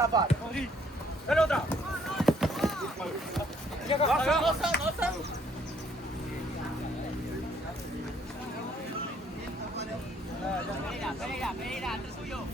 Tavares. Olha outra. Nossa. Pereira, atrás suyo.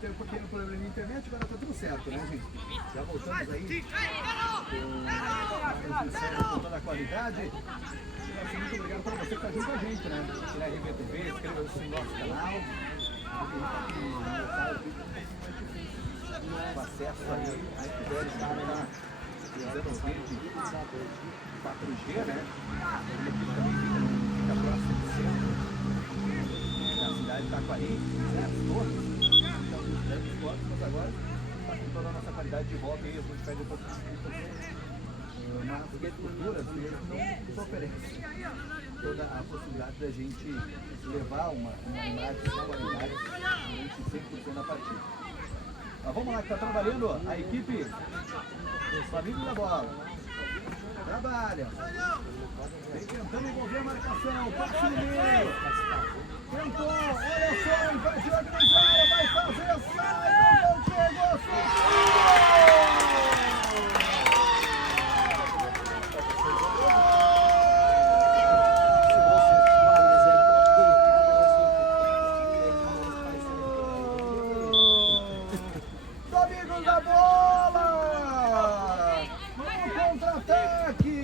Tem um pequeno problema na internet, agora tá tudo certo, né, gente? Já voltamos aí com toda a qualidade. Muito obrigado para você que está junto com a gente, né? Na RVTV, inscreva-se no nosso canal. O acesso aí, aí puder estar fazendo um vídeo 4G, né? Ele aqui também fica próximo do centro da cidade de Taquari, né? As torres. Mas agora está com toda a nossa qualidade de volta e a gente pede um pouco de mas estruturas que eles não nos oferecem toda a possibilidade da gente levar uma unidade de qualidade durante 100% da partida. Mas vamos lá, que está trabalhando a equipe dos amigos da bola. Trabalha. Vem tentando envolver a marcação. Passe no meio. Tentou. Olha só. Invadiu a grande área. Vai fazer. Sai. Não chegou. Amigos da bola. No contra-ataque.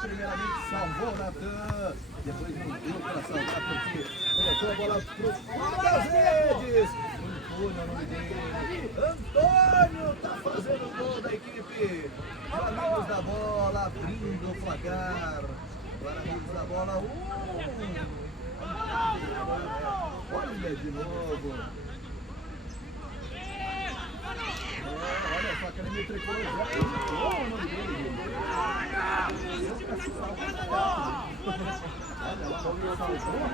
Primeiramente salvou o Natan. Depois não deu para salvar porque colocou a bola pro fundo das redes. Antônio é o nome dele. Antônio tá fazendo o gol da equipe. Amigos da bola abrindo o placar. Para amigos da bola, olha de novo. Olha só, Academia Tricolor já editou o nome dele. Olha, o Paulo salvou.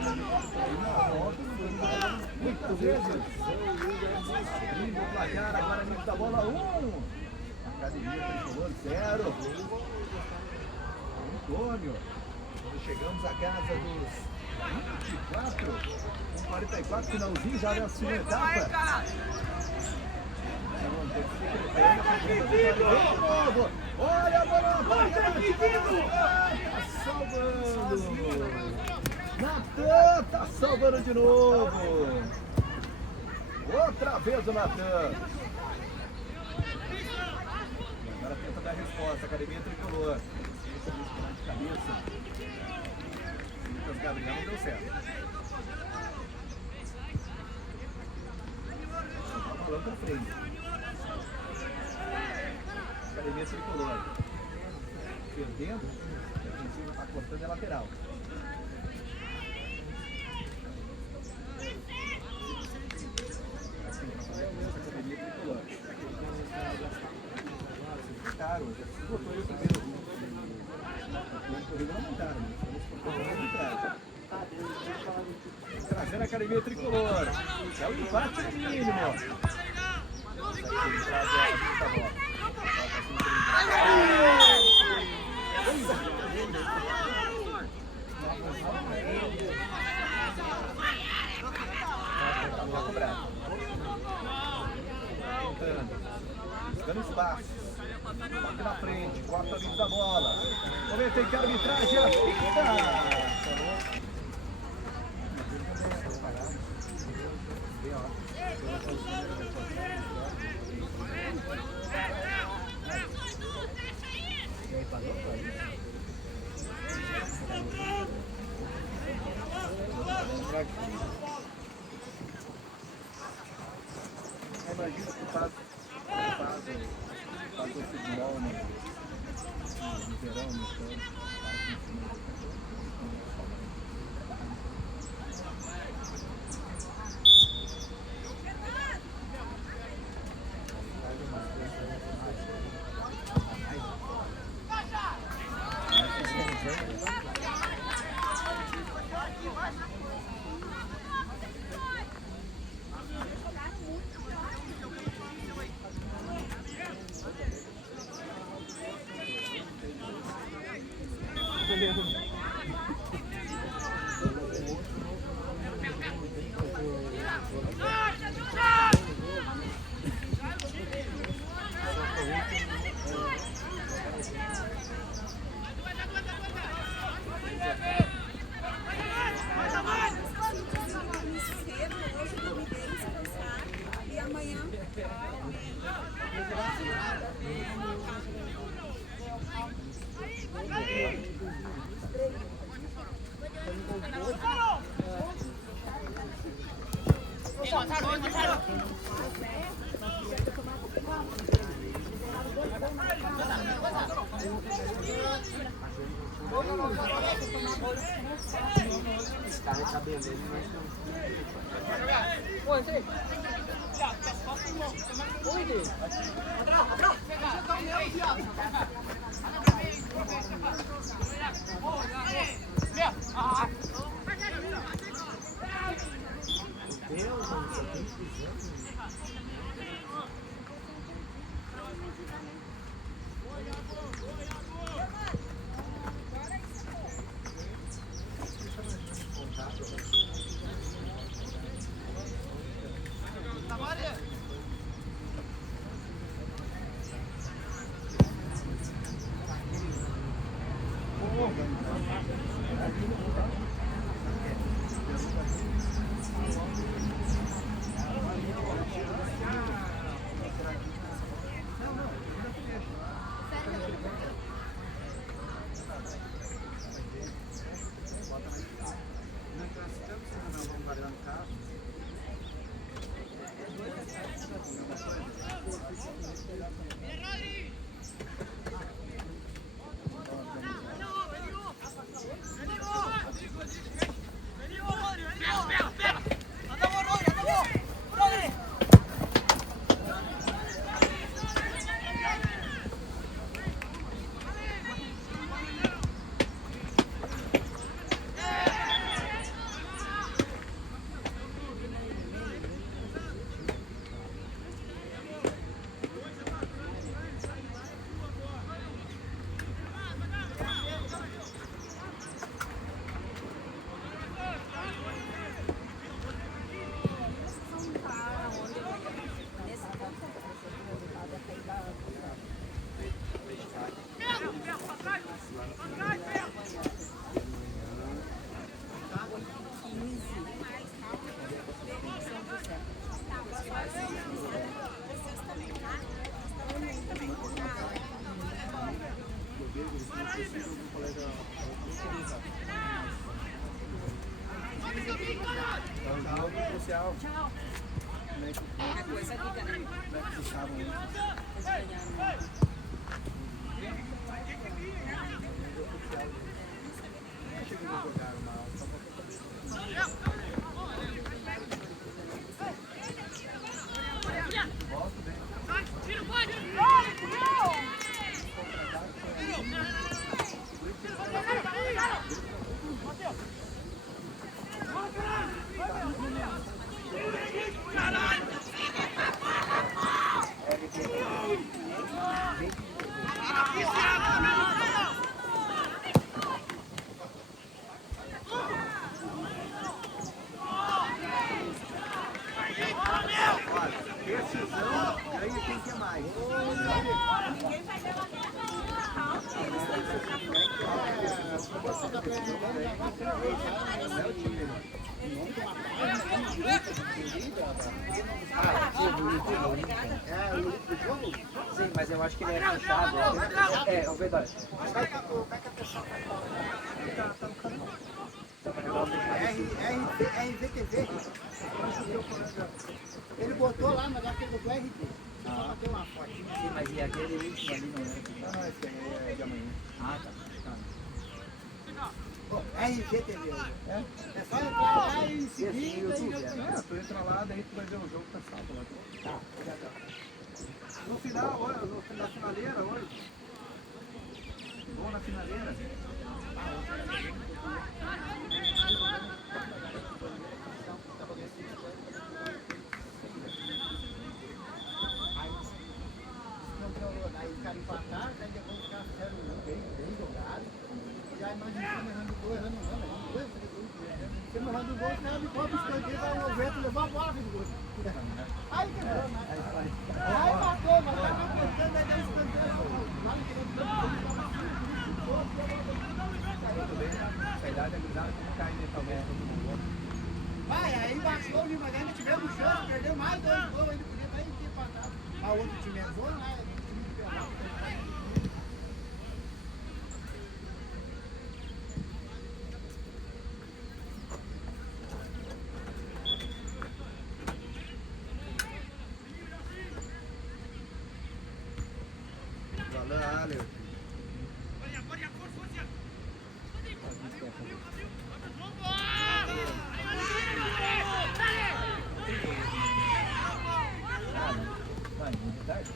Muitas vezes. Abrindo o placar, agora amigos da bola 1. Academia Tricolor 0. Antônio. Chegamos à casa dos 24. 44, finalzinho já na segunda etapa. Olha a bola, tá salvando. Natan tá salvando de novo. Outra vez o Natan. Agora tenta dar a resposta, Academia Tricolor. De cabeça. Lucas Gabriel não deu certo. Tá falando pra frente. Academia Tricolor. Perdendo, a defensiva está cortando a lateral. Academia Tricolor. Caro, já se botou aí o primeiro. Na corrida não montaram, né? Estamos por conta de trás. Trazendo a Academia Tricolor. É o empate no mínimo. Dando espaço. Aqui na frente, corta amigos da bola. Vamos ver, tem que arbitragem a fita. faz o futebol no verão, no campo. Tchau. Qualquer coisa liga, né? Decisão, ganha quem quer mais. Ninguém vai levar Sim, mas eu acho que ele é fechado. É verdade. RVTV. Ele botou lá, mas acho que ele botou RT. bater uma fotinha. Sim, mas e aquele último ali não é? Não, esse aí é de amanhã. Ah, tá. RGTV. É? É só entrar lá e seguir. YouTube, Tu entra lá, daí tu vai ver o jogo tá salvo lá. Tá. No final, na finaleira hoje. Vou na finaleira. Aí os caras empataram, aí depois os caras fizeram bem jogado. E aí nós errando dois, você não errando gol, os caras me cobram o escanteio, vai o vento levou a bola, filho do gol. Aí quebrou, né? Aí matou, mas tava apertando, aí deu escanteio. Lá no final do Tudo bem, essa idade é grisada, como cai, né? Talvez todo mundo. vai, aí baixou o Lima, ainda tivemos chance, perdeu mais 2 gols, ainda podia até ter empatado. A outro time é zona, né? O time de Pelado. Valeu, Aleu. Vai, muito tarde.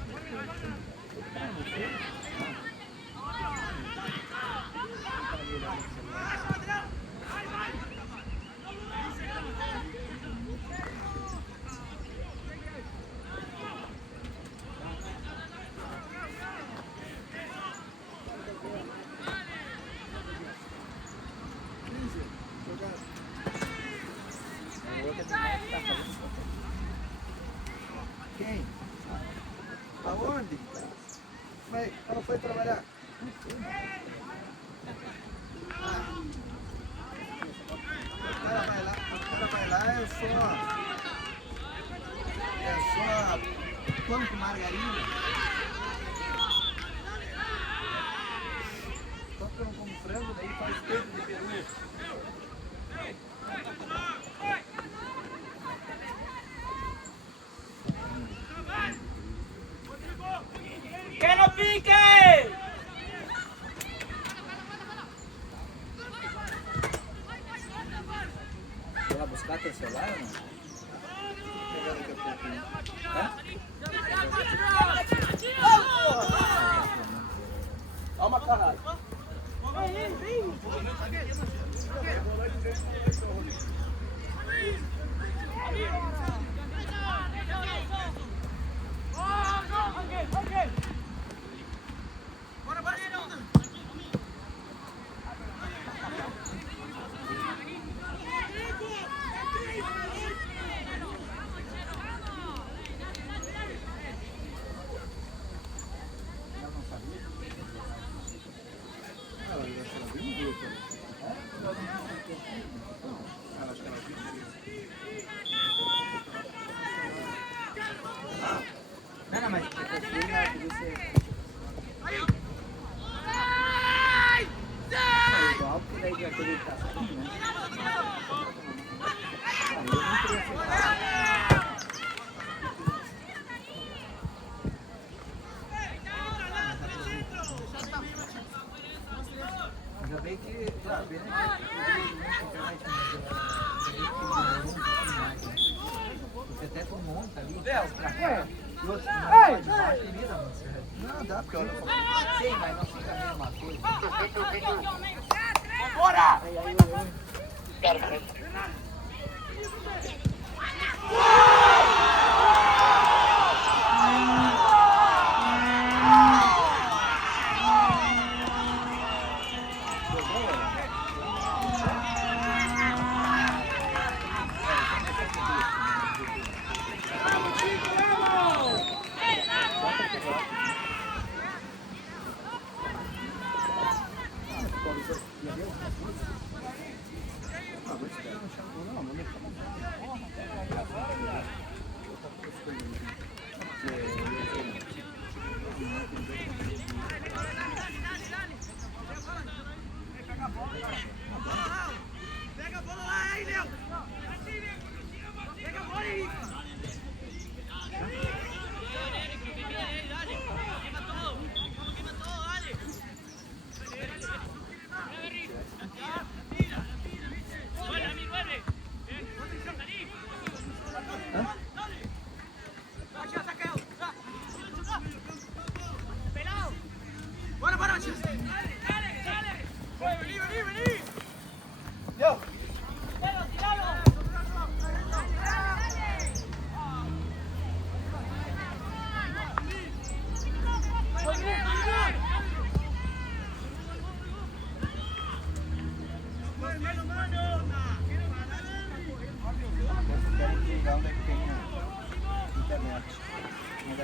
Quem? Aonde? Vai, ela foi trabalhar. O cara vai lá, é só pão com margarina. Só pão com frango, daí faz peito de peru. Quem não pique! Foi lá buscar teu celular ou não? Pegar daqui a pouquinho. Calma, caralho. Não, mas eu fui lá, podia ser. Igual, porque daí já teria que estar assim, né? Aí eu não queria ser. Ainda bem que, claro, bem, né? Você até tomou um, tá ali? E outro que não pode mais comida, mano. Não, dá, porque olha. Sim, mas não fica a mesma coisa. Bora! Pega a bola lá aí, Léo! Pega a bola aí!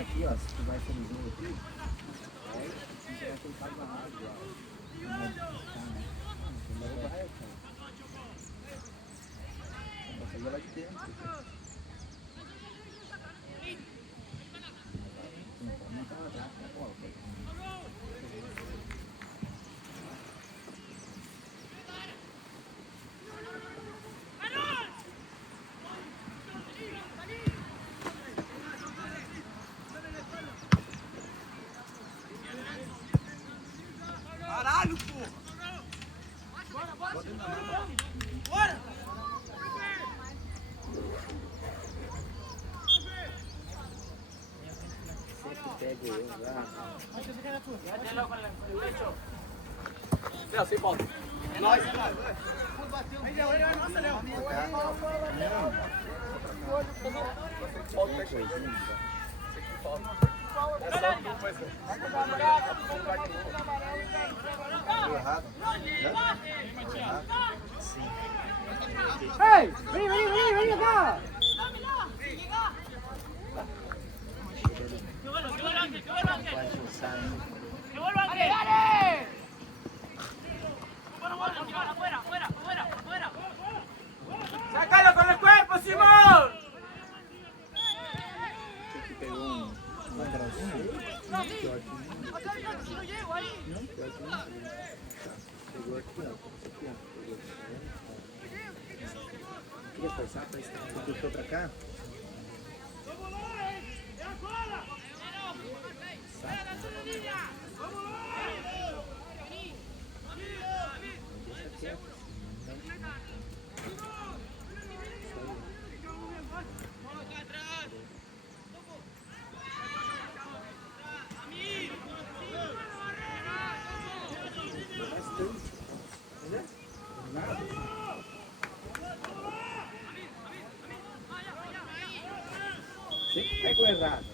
aqui, ó, se tu vai felizinho aqui, aí você vai colocar na água, ó. Vai fazer lá de dentro. Caralho, porra! Bora! Sempre pego eu lá. Léo, sem volta. É nóis. Bateu. É nossa, Léo. Volta, fecha aí. Deu errado. Ei, vem cá. Vai forçar ainda. ¡Sácalo con el cuerpo, Simón! Que pegou um lateralzinho. Pior que não. Pegou aqui, ó. Aqui, ó. Queria forçar pra estar. Tu puxou pra cá? Sempre pegou errado.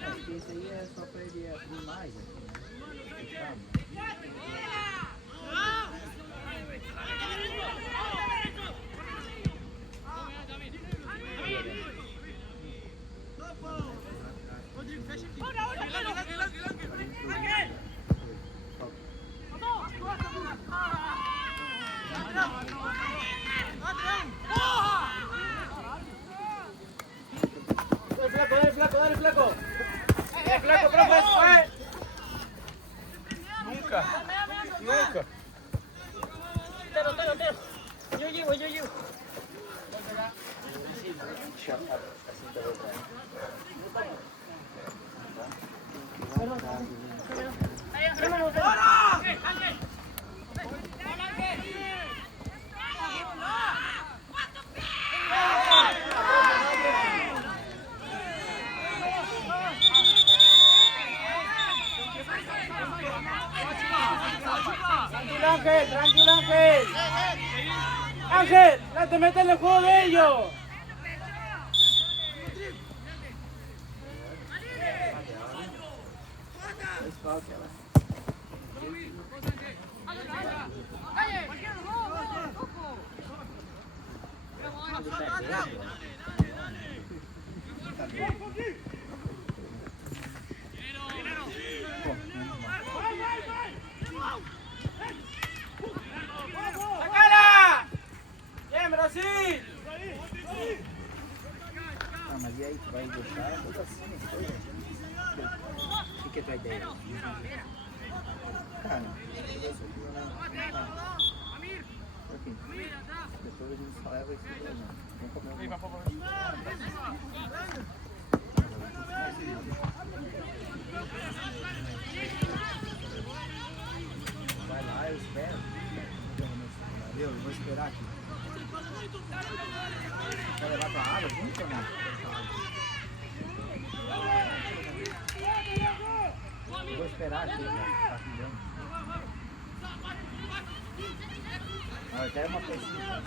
Acho que esse aí é só para ele abrir mais. Fleco. Fleco, professor. Nunca. You. Tranquilo, Ángel. Ángel, no te metas en el juego de ellos. Brasil! Ah, mas e aí, tu vai deixar tudo assim, as coisas? O que é a tua ideia? Cara, aqui. Depois a gente só leva isso aí, né? Vamos comer vai lá, eu espero. Eu vou esperar aqui. Vai levar tua água junto ou não? Eu vou esperar aqui, né? Tá filhando. Eu quero uma coisinha.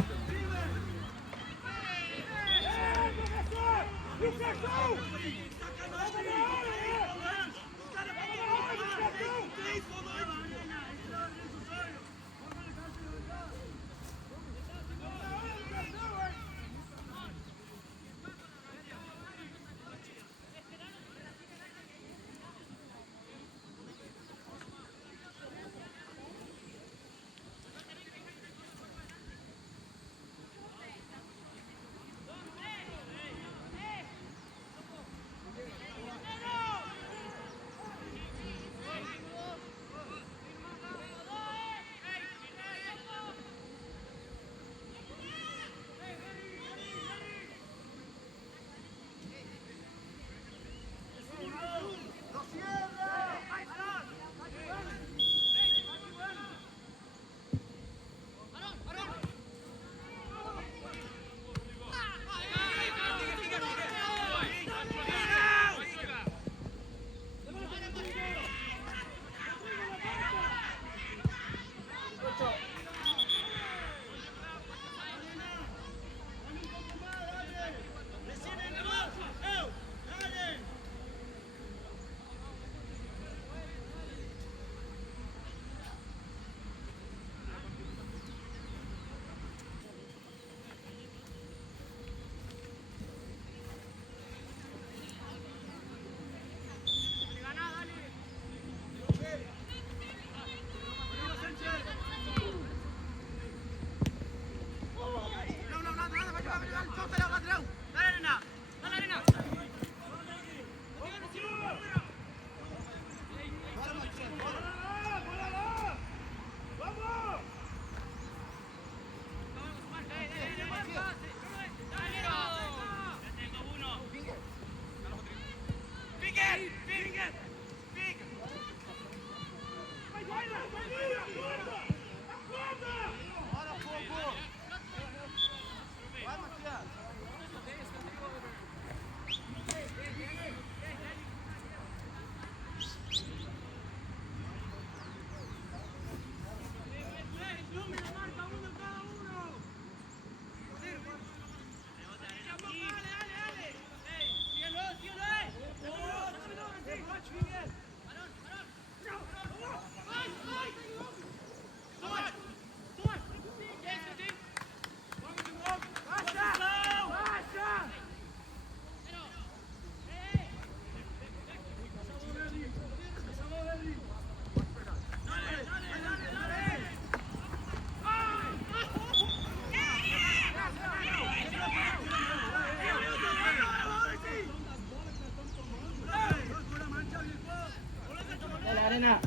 Arena.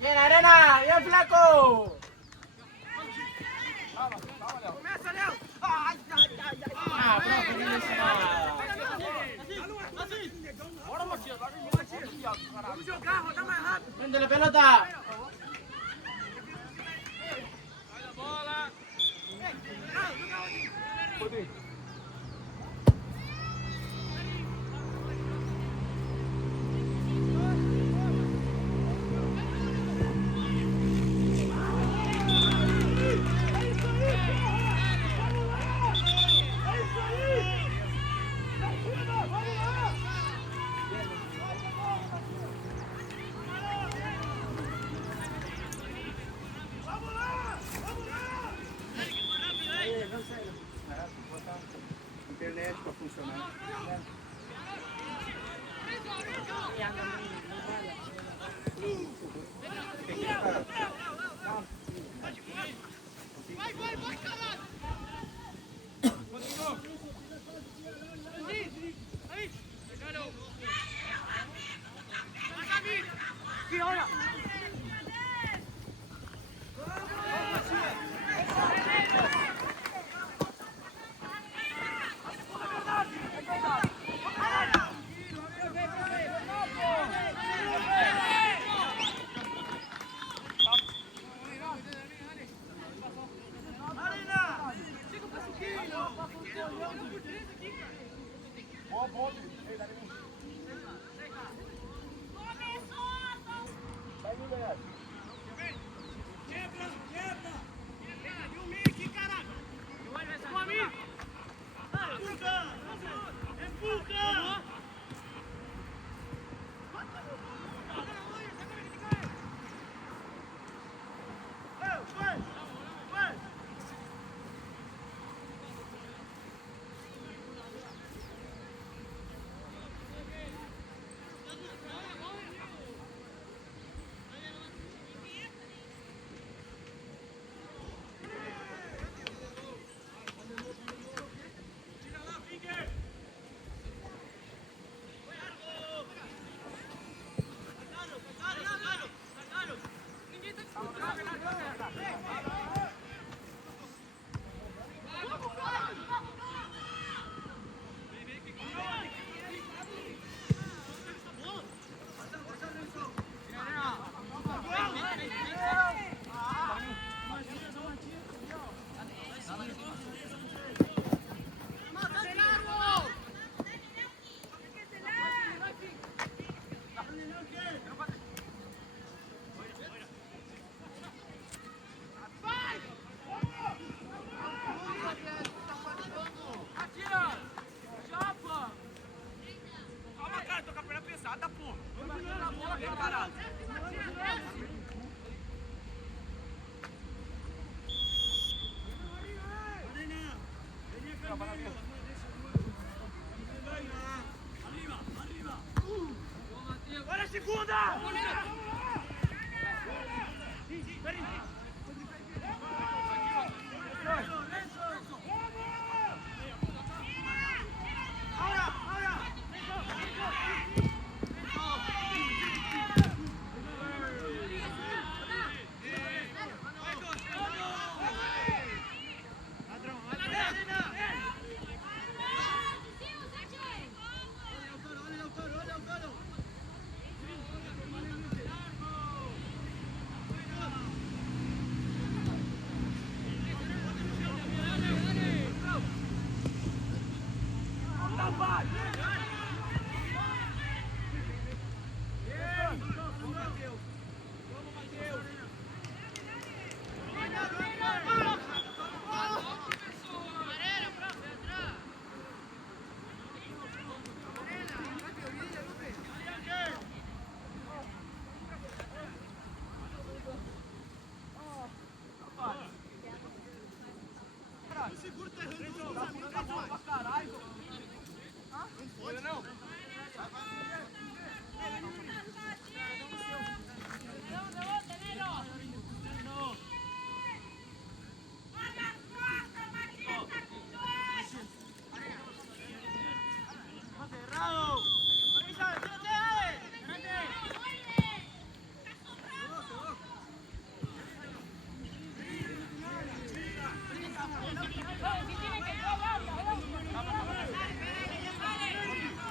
Bien, Arena, bien flaco. Ah, profe, no hizo nada. Prende la pelota. Internet para funcionar.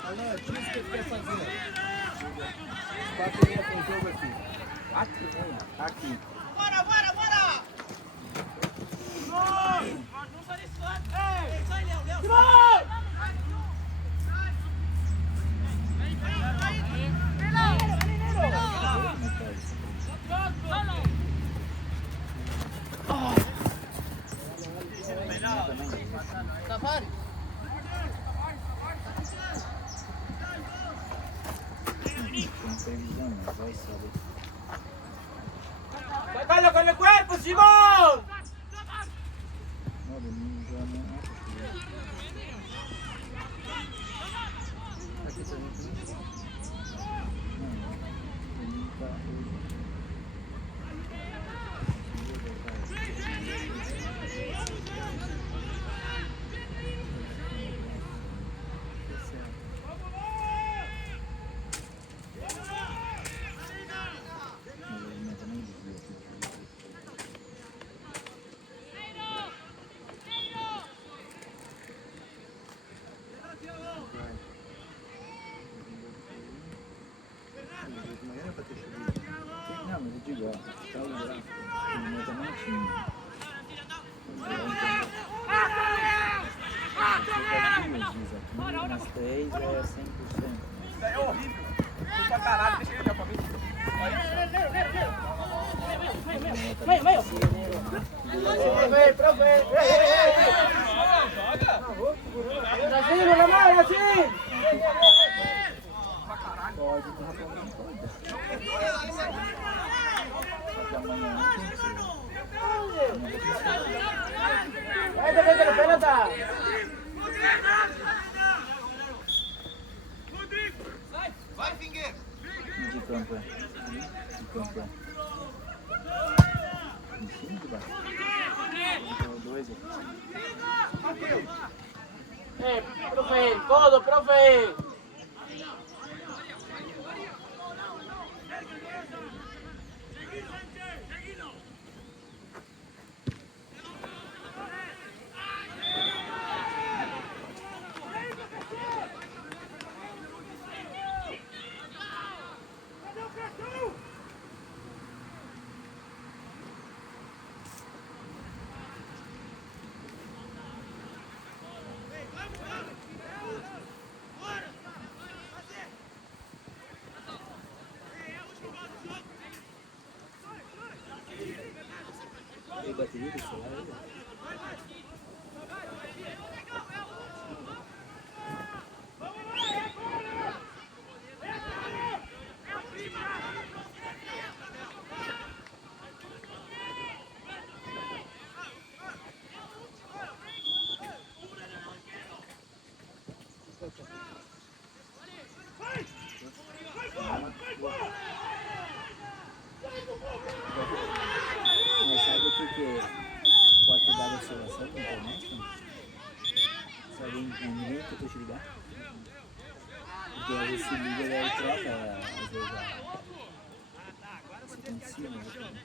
Alan, diz o que ele quer fazer. Os 4 linhas com jogo aqui. 4 linhas? Aqui. Bora, bora, bora! Não sai desse lado! Ei! Sai, Léo, Léo! Safari. ¡Sácalo con el cuerpo, Simón! Não, mas eu digo, ó, tá o gráfico, o meu também tinha. Nas 3 é 100%. É horrível. Tudo pra caralho, deixa ele olhar pra mim. Profe, profe. Assim, meu amor, assim! Pode, do rapaz não pode. Só que amanhã não tem que ser. Vai, defesa, pelota! Vai, Finger! De campo é. De campo é. Em cima de baixo. Então, 2 aqui. Profe, codo, profe! Tem bateria do celular ainda? pra te ligar? Porque às vezes se liga e aí troca, às vezes a... Você tem em cima, né?